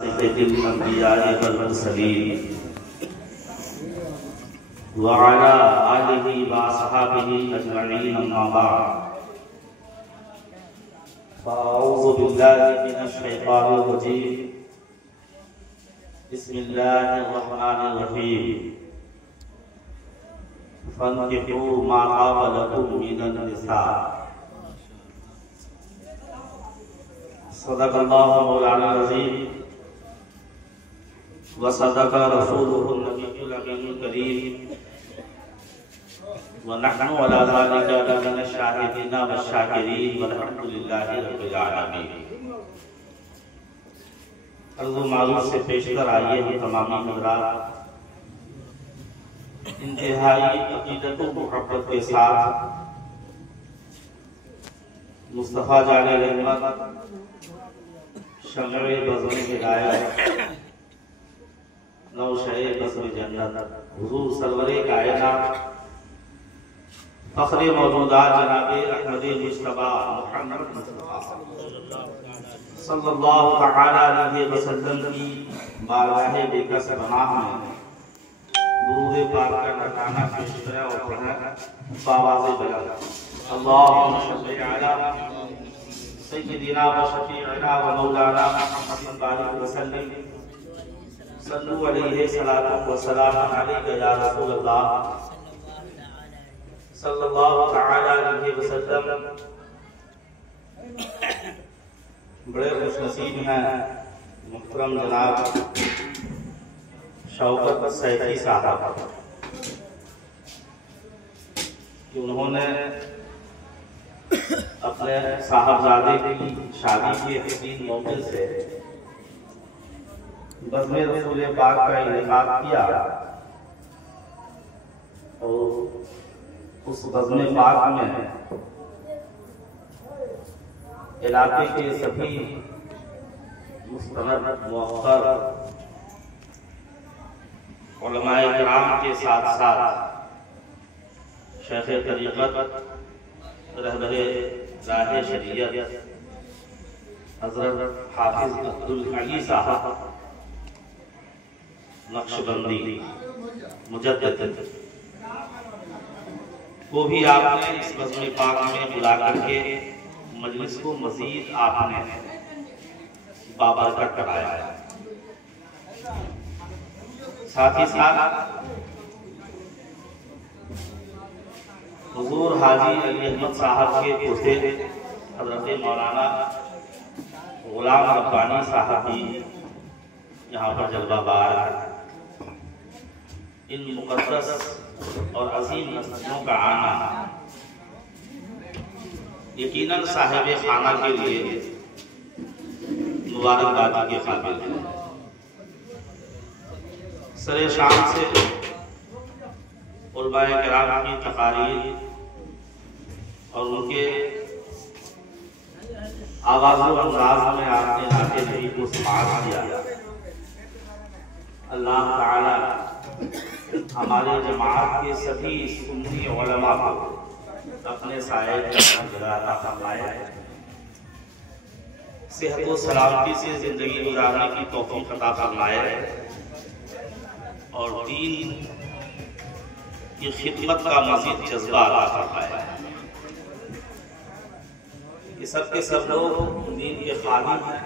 व अला आलिहि व अस्हाबिहि अजमईन अम्मा बाद फ़अऊज़ु बिल्लाहि मिनश शैतानिर रजीम बिस्मिल्लाहिर रहमानिर रहीम फन्किहू मा ताब लकुम मिनन निसा सदक़ल्लाहु मौलाना अज़ीम व सदक़ रसूलुहुन नबियुल अमीनुल करीम व नहनु अला ज़ालिका मिनश शाहिदीना व शाकिरीन वल्हम्दुलिल्लाहि रब्बिल आलमीन। अर्ज़ मारूफ से पेशकर आइए हम तमाम हज़रात इंतहाई अक़ीदत व मोहब्बत के साथ मुस्तफ़ा जाने रहमत शम्ए बज़्म हिदायत नौशए बज़्म जन्नत हुज़ूर सरवरे कायनात फ़ख्रे मौजूदात जनाबे अहमदे मुज्तबा मुहम्मद मुस्तफ़ा सल्लल्लाहु तआला अलैहि वसल्लम की बारगाह बेकस पनाह में दुरूद पाक का नज़राना पेश करें और पढ़ें बावाज़े बुलंद अल्लाहुम्मा सल्लि अला सय्यिदिना व शफीअना व मौलाना मुहम्मद बारिक वसल्लम सल्लु अलैहि सलातु व सलामुन अलैका या रसूलल्लाह सल्लल्लाहु तआला अलैहि वसल्लम। बड़े खुशनसीब हैं मुहतरम जनाब शौकत सैफी साहब कि उन्होंने अपने साहबजादे की शादी के हसीन मौके से बज़्म रसूल पाक का इनेकाद किया और उस बज़्म पाक में इलाके के सभी मुस्तनद मुअख्तर उलमाए किराम के साथ साथ शेख तरीक़त रहबरे राह शरीयत हज़रत हाफिज़ अब्दुल अली साहब नक्शबंदी मुजद्दिद को भी आपने इस बज़्म पाक में बुला करके मजलिस को मज़ीद आपने बाबरकत कराया। साथ ही साथ हुज़ूर हाजी अली अहमद साहब के पोते हज़रत मौलाना गुलाम रब्बानी साहब भी यहाँ पर जलवाबार है। इन मुक़द्दस और अज़ीम हस्तियों का आना यकीनन साहिब खाना के लिए मुबारकबादी के काबिल है। सरे शाम से उलमाए किराम की तकारीर और उनके आवाज़ व अंदाज में आपने नाते नबी को समाअत किया। अल्लाह ताला हमारे जमात के सभी सुन्नी उलमा को अपने साए का अता फरमाए, सेहत व सलामती से जिंदगी गुजारने की तौफीक अता फरमाए और दीन की खिदमत का मज़ीद जज्बा अता फरमाए। ये सब के सब लोग दीन के खादिम हैं।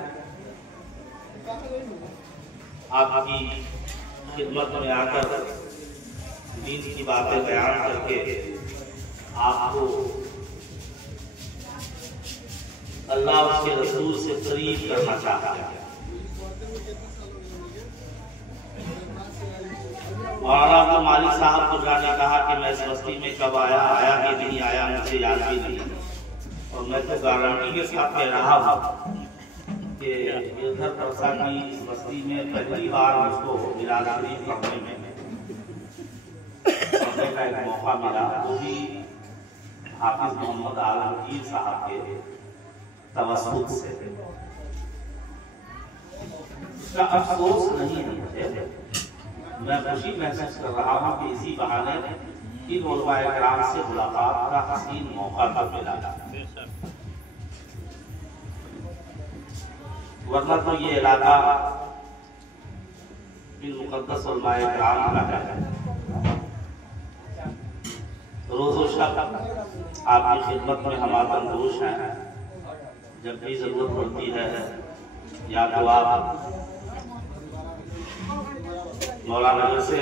आपकी खिदमत में आकर दीन की बातें बयान करके आपको अल्लाह उसके रसूल से करीब करना चाहता है। और मालिक साहब गुजरा ने कहा कि मैं इस बस्ती में कब आया कि नहीं आया मुझे याद भी नहीं, और मैं तो गारंटी के साथ कह रहा हूँ कि इधर परसा की इस बस्ती में पहली बार मुझको मिलाद शरीफ पढ़ने में का एक मौका मिला, वो भी हाफिज मोहम्मद आलमगीर साहब के तवस्सुत से। इसका अफसोस नहीं है मुझे, मैं खुशी महसूस कर रहा हूँ कि इसी बहाने इन उलमाए किराम से मुलाकात का हसीन मौका मिला। वरना तो ये इलाका बिन मुक़द्दस उलमाए किराम का है। रोज़ो शब आपकी खिदमत में हम तंदुरुस्त हैं। जब भी ज़रूरत पड़ती है या तो आप मौलाना नगर से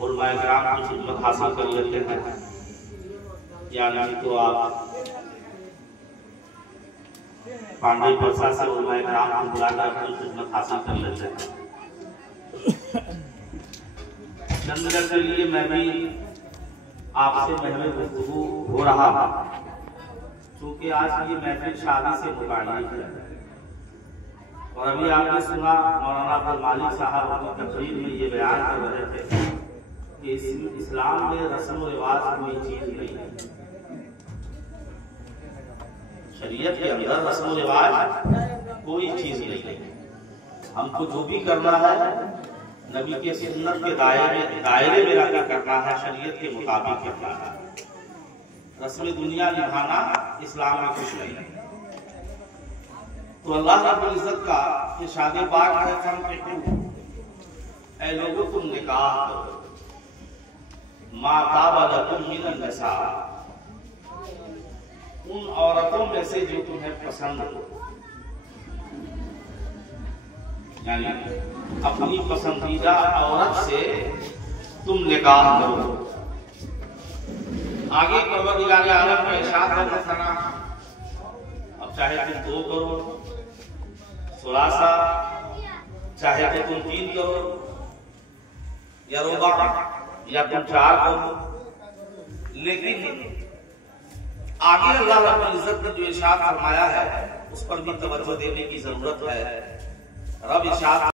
उलमाए किराम की खिदमत हासिल कर लेते हैं, या नहीं तो आप पांडे परसा से उलमाए किराम को बुलाकर अपनी खिदमत हासिल कर लेते हैं। चंद मिनट के लिए मैं भी आपसे महफिल गुफ्तगू हो रहा है, क्योंकि आज ये महफिल शादी से मुताल्लिक़ है। और अभी आपने सुना मौलाना अब्दुल मालिक साहब अपनी तकरीर में ये बयान कर रहे थे कि इस्लाम में रस्म व रिवाज कोई चीज नहीं है। शरीयत के अंदर रस्म व रिवाज कोई चीज नहीं है। हमको जो भी करना है नबी के सुन्नत के दायरे में रहकर करना है, शरीयत के मुताबिक करना है। रस्म दुनिया निभाना इस्लाम में कुछ नहीं है। तो अल्लाह रब्बुल इज्जत का इरशाद पाक है, ऐ लोगों तुम निकाह करो, मा ताबा लकुम मिनन निसा, उन औरतों में से जो तुम्हें पसंद हो, यानी अपनी पसंदीदा औरत से तुम निकाह करो। आगे परवरदिगार आलम का इरशाद है, मसला अब चाहे तुम 2 करो सुलासा, चाहे तो तुम 3 करो या रुबा, या तुम 4 करो। लेकिन आगे अल्लाह रब्बुल इज्जत ने जो इरशाद फरमाया है उस पर भी तवज्जो देने की जरूरत है। रब इरशाद